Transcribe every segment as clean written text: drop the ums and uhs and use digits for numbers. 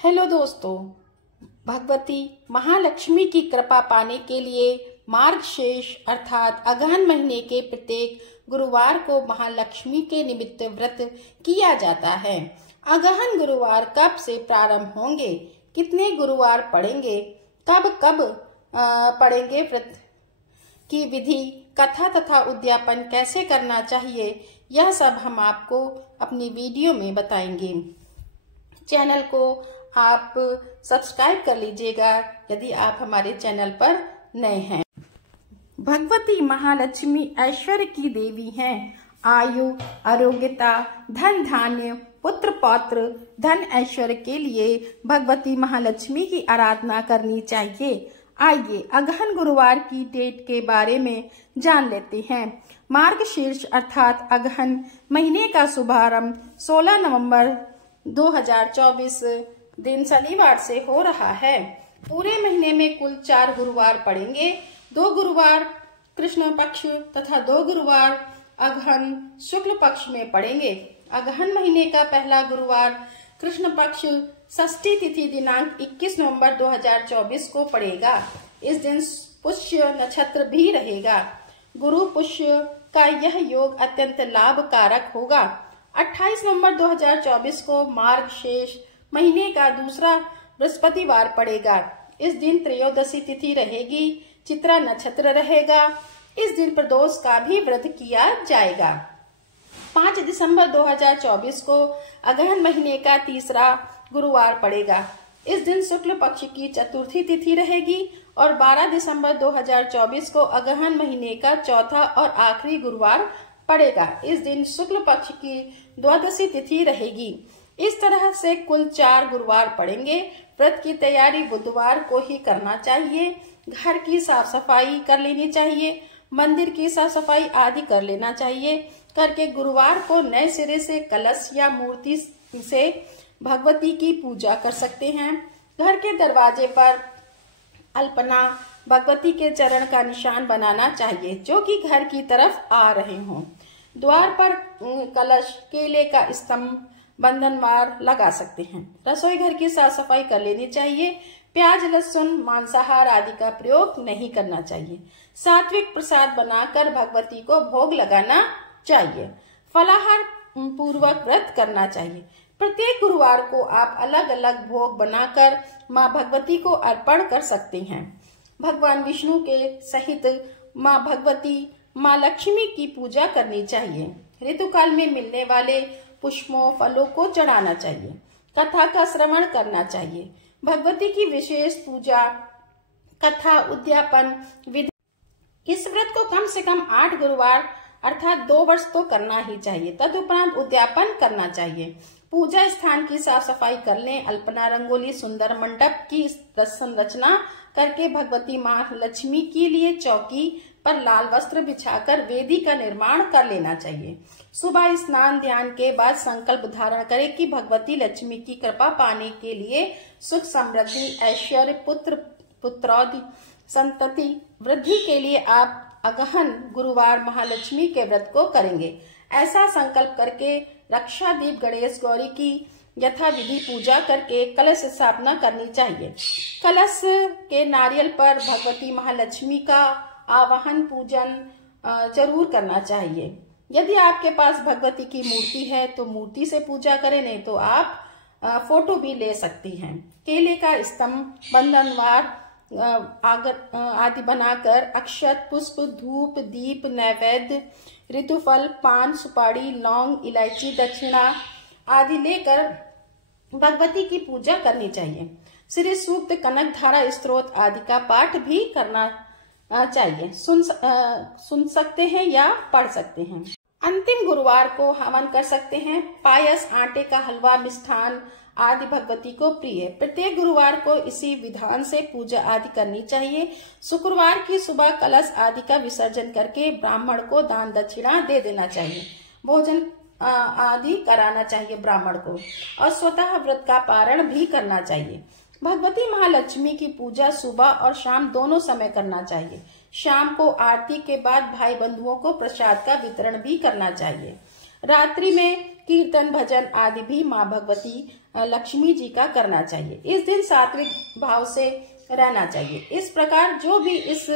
Hello दोस्तों, भगवती महालक्ष्मी की कृपा पाने के लिए मार्गशीर्ष अर्थात अगहन महीने के प्रत्येक गुरुवार को महालक्ष्मी के निमित्त व्रत किया जाता है। अगहन गुरुवार कब से प्रारंभ होंगे, कितने गुरुवार पड़ेंगे, कब कब पड़ेंगे, व्रत की विधि, कथा तथा उद्यापन कैसे करना चाहिए, यह सब हम आपको अपनी वीडियो में बताएंगे। चैनल को आप सब्सक्राइब कर लीजिएगा यदि आप हमारे चैनल पर नए हैं। भगवती महालक्ष्मी ऐश्वर्य की देवी हैं। आयु, आरोग्यता, धन धान्य, पुत्र पौत्र, धन ऐश्वर्य के लिए भगवती महालक्ष्मी की आराधना करनी चाहिए। आइए अगहन गुरुवार की डेट के बारे में जान लेते हैं। मार्गशीर्ष अर्थात अगहन महीने का शुभारंभ 16 नवंबर 2024 दिन शनिवार से हो रहा है। पूरे महीने में कुल 4 गुरुवार पड़ेंगे। 2 गुरुवार कृष्ण पक्ष तथा 2 गुरुवार अगहन शुक्ल पक्ष में पड़ेंगे। अगहन महीने का पहला गुरुवार कृष्ण पक्ष षष्ठी तिथि दिनांक 21 नवंबर 2024 को पड़ेगा। इस दिन पुष्य नक्षत्र भी रहेगा। गुरु पुष्य का यह योग अत्यंत लाभकारक होगा। 28 नवंबर 2024 को मार्गशीर्ष महीने का दूसरा बृहस्पतिवार पड़ेगा। इस दिन त्रयोदशी तिथि रहेगी, चित्रा नक्षत्र रहेगा। इस दिन प्रदोष का भी व्रत किया जाएगा। 5 दिसंबर 2024 को अगहन महीने का तीसरा गुरुवार पड़ेगा। इस दिन शुक्ल पक्ष की चतुर्थी तिथि रहेगी और 12 दिसंबर 2024 को अगहन महीने का चौथा और आखिरी गुरुवार पड़ेगा। इस दिन शुक्ल पक्ष की द्वादशी तिथि रहेगी। इस तरह से कुल 4 गुरुवार पड़ेंगे। व्रत की तैयारी बुधवार को ही करना चाहिए। घर की साफ सफाई कर लेनी चाहिए, मंदिर की साफ सफाई आदि कर लेना चाहिए। करके गुरुवार को नए सिरे से कलश या मूर्ति से भगवती की पूजा कर सकते हैं। घर के दरवाजे पर अल्पना भगवती के चरण का निशान बनाना चाहिए जो कि घर की तरफ आ रहे हों। द्वार पर कलश, केले का स्तंभ, बंधनवार लगा सकते हैं। रसोई घर की साफ सफाई कर लेनी चाहिए। प्याज, लहसुन, मांसाहार आदि का प्रयोग नहीं करना चाहिए। सात्विक प्रसाद बनाकर भगवती को भोग लगाना चाहिए। फलाहार पूर्वक व्रत करना चाहिए। प्रत्येक गुरुवार को आप अलग अलग भोग बनाकर माँ भगवती को अर्पण कर सकते हैं। भगवान विष्णु के सहित माँ भगवती, माँ लक्ष्मी की पूजा करनी चाहिए। ऋतुकाल में मिलने वाले पुष्पों, फलों को चढ़ाना चाहिए। कथा का श्रवण करना चाहिए। भगवती की विशेष पूजा, कथा, उद्यापन विधि। इस व्रत को कम से कम 8 गुरुवार अर्थात 2 वर्ष तो करना ही चाहिए। तदुपरांत उद्यापन करना चाहिए। पूजा स्थान की साफ सफाई कर लें। अल्पना, रंगोली, सुंदर मंडप की संरचना करके भगवती माँ लक्ष्मी के लिए चौकी पर लाल वस्त्र बिछाकर वेदी का निर्माण कर लेना चाहिए। सुबह स्नान ध्यान के बाद संकल्प धारण करें कि भगवती लक्ष्मी की कृपा पाने के लिए सुख, समृद्धि, ऐश्वर्य, पुत्रौधि, संतति वृद्धि के लिए आप अगहन गुरुवार महालक्ष्मी के व्रत को करेंगे। ऐसा संकल्प करके रक्षा दीप, गणेश, गौरी की यथा विधि पूजा करके कलश स्थापना करनी चाहिए। कलश के नारियल पर भगवती महालक्ष्मी का आवाहन, पूजन जरूर करना चाहिए। यदि आपके पास भगवती की मूर्ति है तो मूर्ति से पूजा करें, नहीं तो आप फोटो भी ले सकती हैं। केले का स्तंभ, बंधनवार आदि बनाकर अक्षत, पुष्प, धूप, दीप, नैवेद्य, ऋतुफल, पान, सुपारी, लौंग, इलायची, दक्षिणा आदि लेकर भगवती की पूजा करनी चाहिए। श्री सूक्त, कनक धारा स्त्रोत आदि का पाठ भी करना चाहिए। सुन सकते हैं या पढ़ सकते हैं। अंतिम गुरुवार को हवन कर सकते हैं। पायस, आटे का हलवा, मिष्ठान आदि भगवती को प्रिय। प्रत्येक गुरुवार को इसी विधान से पूजा आदि करनी चाहिए। शुक्रवार की सुबह कलश आदि का विसर्जन करके ब्राह्मण को दान दक्षिणा दे देना चाहिए। भोजन आदि कराना चाहिए ब्राह्मण को और स्वतः व्रत का पारण भी करना चाहिए। भगवती महालक्ष्मी की पूजा सुबह और शाम दोनों समय करना चाहिए। शाम को आरती के बाद भाई बंधुओं को प्रसाद का वितरण भी करना चाहिए। रात्रि में कीर्तन, भजन आदि भी माँ भगवती लक्ष्मी जी का करना चाहिए। इस दिन सात्विक भाव से रहना चाहिए। इस प्रकार जो भी इस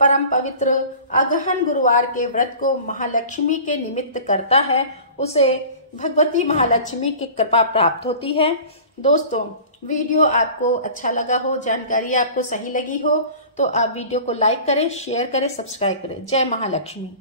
परम पवित्र अगहन गुरुवार के व्रत को महालक्ष्मी के निमित्त करता है, उसे भगवती महालक्ष्मी की कृपा प्राप्त होती है। दोस्तों, वीडियो आपको अच्छा लगा हो, जानकारी आपको सही लगी हो, तो आप वीडियो को लाइक करें, शेयर करें, सब्सक्राइब करें। जय महालक्ष्मी।